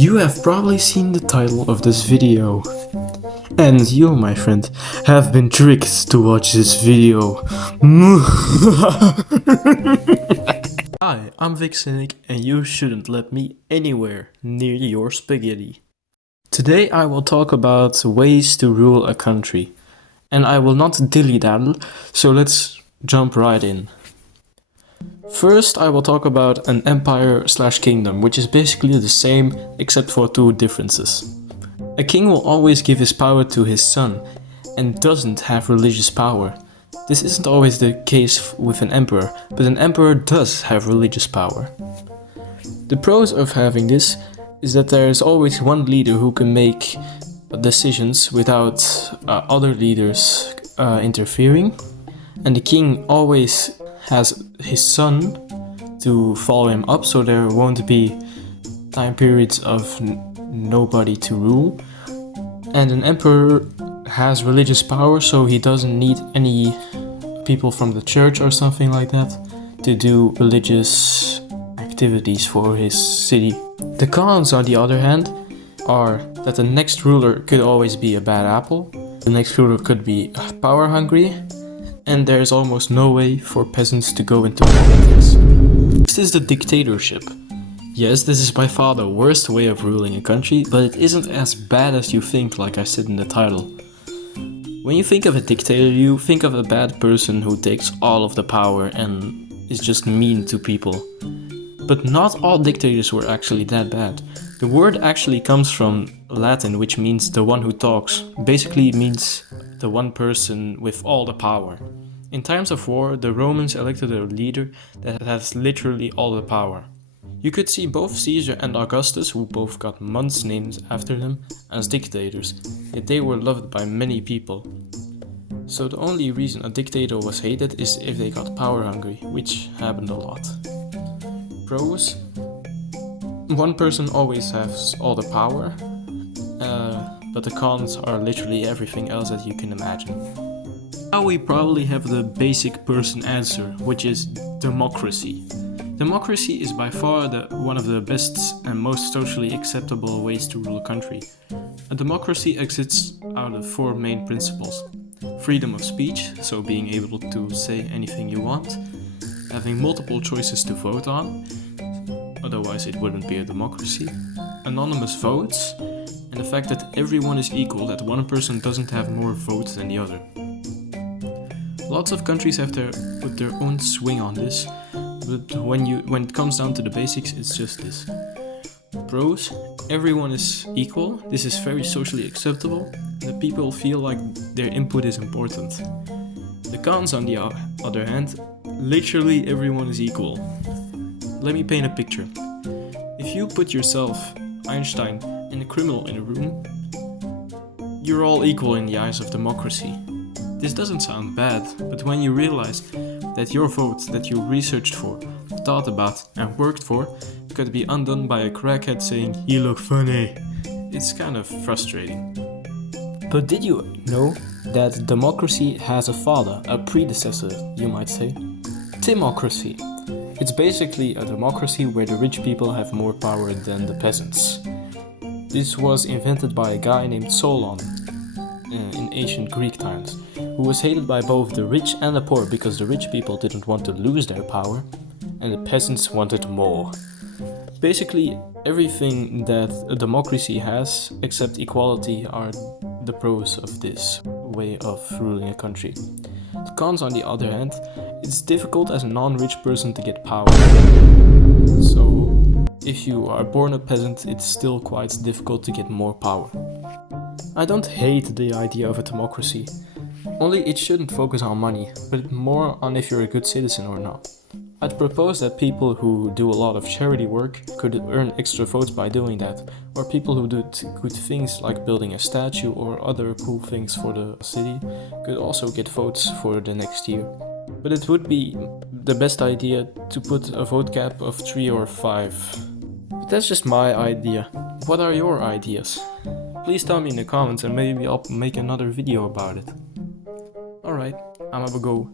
You have probably seen the title of this video. And you, my friend, have been tricked to watch this video. Hi, I'm Vixenic and you shouldn't let me anywhere near your spaghetti. Today I will talk about ways to rule a country. And I will not dilly-daddle, so let's jump right in. First, I will talk about an empire/kingdom, which is basically the same except for two differences. A king will always give his power to his son and doesn't have religious power. This isn't always the case with an emperor, but an emperor does have religious power. The pros of having this is that there is always one leader who can make decisions without other leaders interfering, and the king always has his son to follow him up, so there won't be time periods of nobody to rule. And an emperor has religious power, so he doesn't need any people from the church or something like that to do religious activities for his city. The cons, on the other hand, are that the next ruler could always be a bad apple, the next ruler could be power hungry, and there is almost no way for peasants to go into politics. This is the dictatorship. Yes, this is by far the worst way of ruling a country, but it isn't as bad as you think, like I said in the title. When you think of a dictator, you think of a bad person who takes all of the power and is just mean to people. But not all dictators were actually that bad. The word actually comes from Latin, which means the one who talks. Basically means the one person with all the power. In times of war, the Romans elected a leader that has literally all the power. You could see both Caesar and Augustus, who both got months named after them, as dictators, yet they were loved by many people. So the only reason a dictator was hated is if they got power hungry, which happened a lot. Pros: one person always has all the power, but the cons are literally everything else that you can imagine. Now we probably have the basic person answer, which is democracy. Democracy is by far one of the best and most socially acceptable ways to rule a country. A democracy exists out of four main principles: freedom of speech, so being able to say anything you want, having multiple choices to vote on, otherwise it wouldn't be a democracy, anonymous votes, and the fact that everyone is equal, that one person doesn't have more votes than the other. Lots of countries have put their own swing on this, but when it comes down to the basics, it's just this. Pros: everyone is equal, this is very socially acceptable, and the people feel like their input is important. The cons, on the other hand, literally everyone is equal. Let me paint a picture. If you put yourself, Einstein, and a criminal in a room, you're all equal in the eyes of democracy. This doesn't sound bad, but when you realize that your vote that you researched for, thought about, and worked for could be undone by a crackhead saying, "You look funny," it's kind of frustrating. But did you know that democracy has a father, a predecessor, you might say? Timocracy. It's basically a democracy where the rich people have more power than the peasants. This was invented by a guy named Solon in ancient Greek times, who was hated by both the rich and the poor because the rich people didn't want to lose their power and the peasants wanted more. Basically, everything that a democracy has except equality are the pros of this way of ruling a country. The cons, on the other hand, it's difficult as a non-rich person to get power. So if you are born a peasant, it's still quite difficult to get more power. I don't hate the idea of a democracy, only it shouldn't focus on money, but more on if you're a good citizen or not. I'd propose that people who do a lot of charity work could earn extra votes by doing that, or people who do good things like building a statue or other cool things for the city could also get votes for the next year. But it would be the best idea to put a vote cap of 3 or 5. But that's just my idea. What are your ideas? Please tell me in the comments and maybe I'll make another video about it. Alright, I'm gonna go.